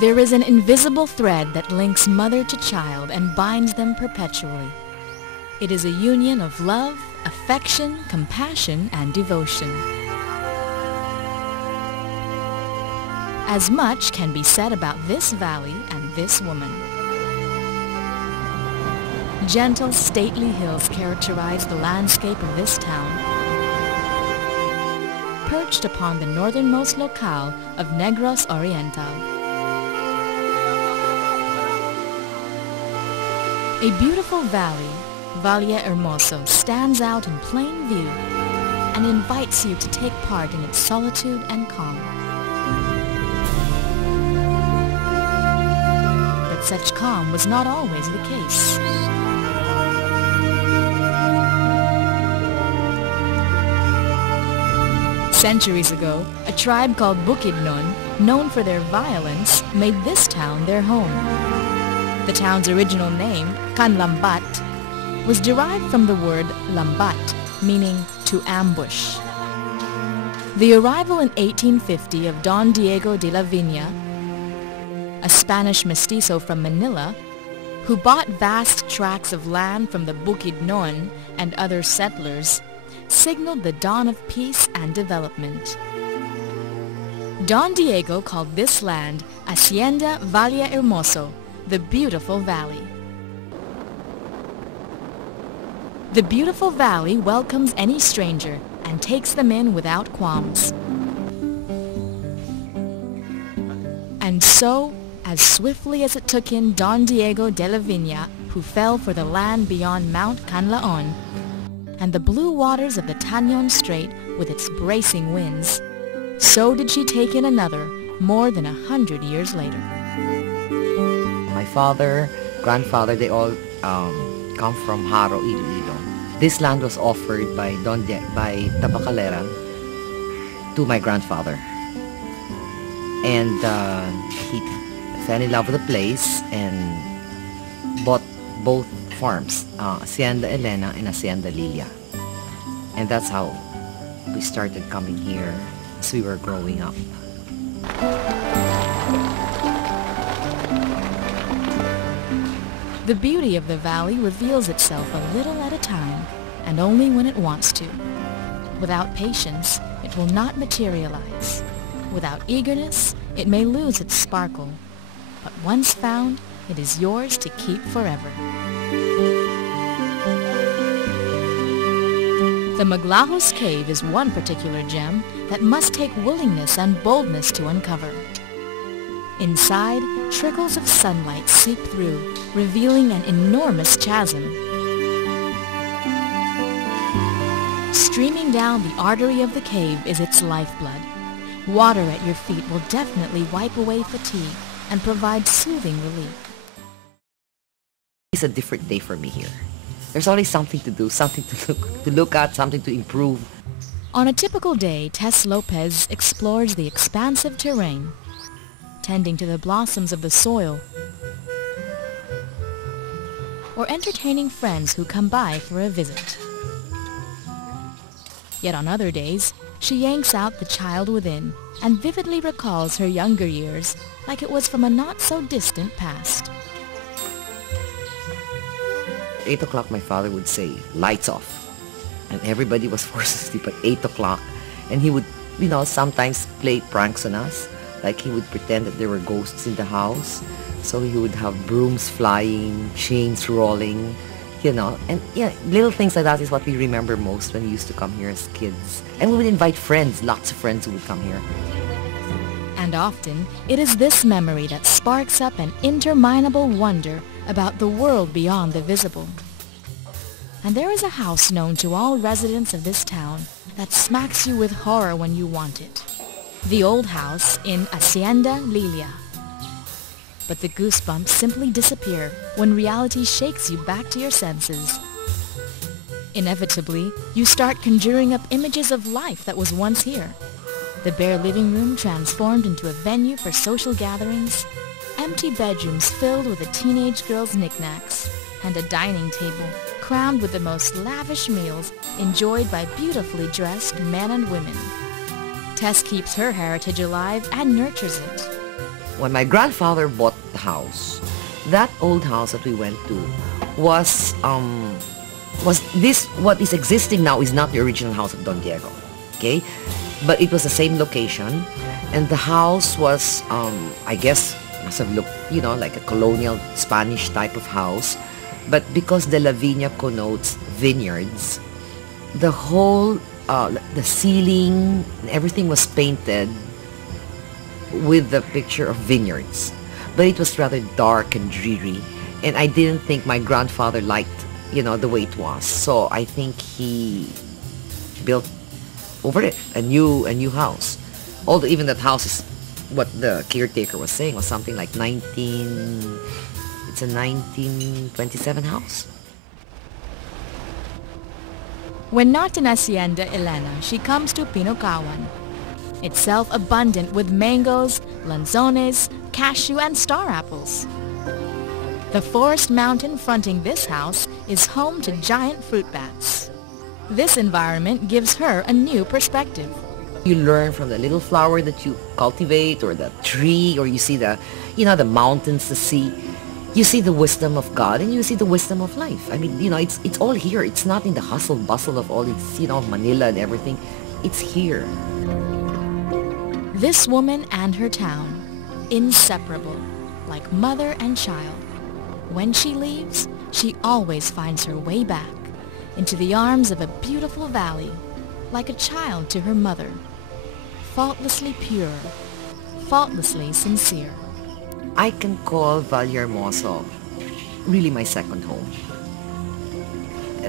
There is an invisible thread that links mother to child and binds them perpetually. It is a union of love, affection, compassion, and devotion. As much can be said about this valley and this woman. Gentle, stately hills characterize the landscape of this town. Perched upon the northernmost locale of Negros Oriental. A beautiful valley, Valle Hermoso, stands out in plain view and invites you to take part in its solitude and calm. But such calm was not always the case. Centuries ago, a tribe called Bukidnon, known for their violence, made this town their home. The town's original name, Canlambat, was derived from the word lambat, meaning to ambush. The arrival in 1850 of Don Diego de la Viña, a Spanish mestizo from Manila, who bought vast tracts of land from the Bukidnon and other settlers, signaled the dawn of peace and development. Don Diego called this land Hacienda Valle Hermoso, the beautiful valley. The beautiful valley welcomes any stranger and takes them in without qualms. And so, as swiftly as it took in Don Diego de la Viña, who fell for the land beyond Mount Canlaon, and the blue waters of the Tañon Strait with its bracing winds, so did she take in another more than 100 years later. My father, grandfather, they all come from Haro, Iloilo. This land was offered by by Tabacalera to my grandfather. And he fell in love with the place and bought both farms, Hacienda Elena and Hacienda Lilia. And that's how we started coming here as we were growing up. The beauty of the valley reveals itself a little at a time, and only when it wants to. Without patience, it will not materialize. Without eagerness, it may lose its sparkle. But once found, it is yours to keep forever. The Maglajos Cave is one particular gem that must take willingness and boldness to uncover. Inside, trickles of sunlight seep through, revealing an enormous chasm. Streaming down the artery of the cave is its lifeblood. Water at your feet will definitely wipe away fatigue and provide soothing relief. It's a different day for me here. There's always something to do, something to look at, something to improve. On a typical day, Tess Lopez explores the expansive terrain, tending to the blossoms of the soil, or entertaining friends who come by for a visit. Yet on other days, she yanks out the child within and vividly recalls her younger years like it was from a not-so-distant past. 8 o'clock, my father would say, lights off. And everybody was forced to sleep at 8 o'clock. And he would, sometimes play pranks on us. Like he would pretend that there were ghosts in the house. So he would have brooms flying, chains rolling, And yeah, little things like that is what we remember most when we used to come here as kids. And we would invite friends, lots of friends who would come here. And often, it is this memory that sparks up an interminable wonder about the world beyond the visible. And there is a house known to all residents of this town that smacks you with horror when you want it. The old house in Hacienda Lilia. But the goosebumps simply disappear when reality shakes you back to your senses. Inevitably, you start conjuring up images of life that was once here. The bare living room transformed into a venue for social gatherings, empty bedrooms filled with a teenage girl's knickknacks, and a dining table crammed with the most lavish meals enjoyed by beautifully dressed men and women. Tess keeps her heritage alive and nurtures it. when my grandfather bought the house, that old house that we went to was this, what is existing now is not the original house of Don Diego, okay? But it was the same location, and the house was, I guess, must have looked, you know, like a colonial Spanish type of house. But because De La Viña connotes vineyards, the whole, the ceiling, everything was painted with the picture of vineyards. But it was rather dark and dreary, and I didn't think my grandfather liked, you know, the way it was. So I think he built over it a new house. Although even that house is, what the caretaker was saying, was something like it's a 1927 house. When not in Hacienda Elena, she comes to Pinocawan, itself abundant with mangoes, lanzones, cashew, and star apples. The forest mountain fronting this house is home to giant fruit bats. This environment gives her a new perspective. You learn from the little flower that you cultivate, or the tree, or you see the, you know, the mountains, the sea. You see the wisdom of God, and you see the wisdom of life. I mean, you know, it's all here. It's not in the hustle bustle of all this, you know, Manila and everything. It's here. This woman and her town, inseparable, like mother and child. When she leaves, she always finds her way back into the arms of a beautiful valley, like a child to her mother, faultlessly pure, faultlessly sincere. I can call Valle Hermoso really my second home.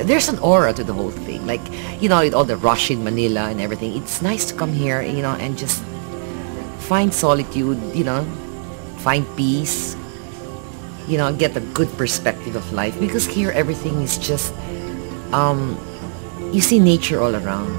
There's an aura to the whole thing. Like, you know, with all the rush in Manila and everything, it's nice to come here, you know, and just find solitude, you know, find peace, you know, get a good perspective of life. Because here everything is just, you see nature all around.